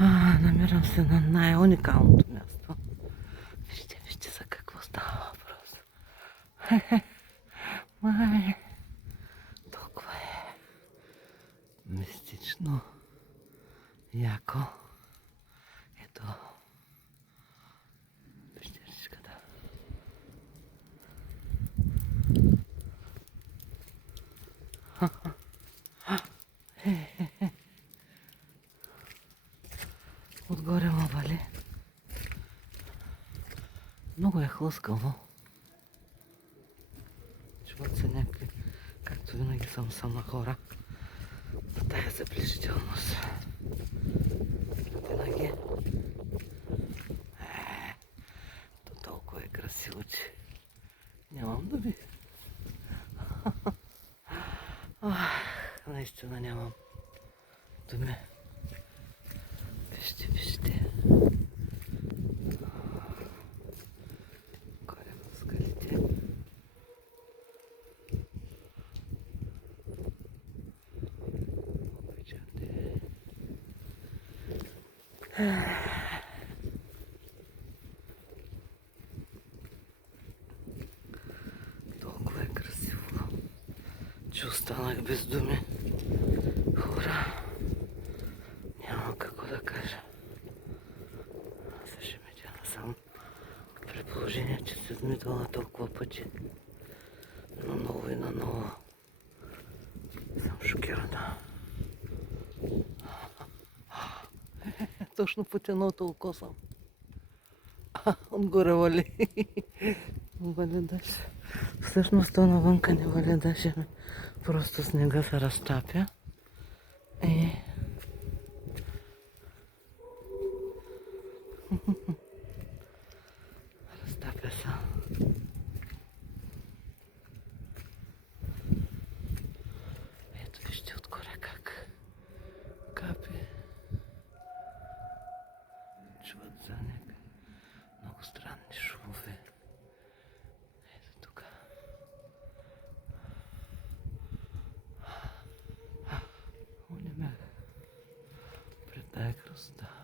Намирам се на най-уникалното място. Вижте за какво става въпрос. Май, толкова е мистично, яко. Ето, вижте речката. Отгоре му вали. Много е хлъскаво. Чуват се някакви, както винаги съм на хора. За тая заближителност. Винаги. То толкова е красиво, че нямам думи. Наистина нямам думи. Вижте. Горе в скалите. Обичам те. Толкова е красиво, че останах без думи. Хора, няма какво да кажа. Аз ще ме тя насам. При положение, че се измитвала толкова пъти. Наново и наново. Съм шокирана. Точно по теното око съм. Отгоре вали. Вали дъжд. Всъщност то навънка не вали дъжд. Просто снега се разтапя. И... разтапя се. Ето вижте отгоре как капи. Чуват за някакви много странни шумове. Ето тук. Унемях пред тая красота.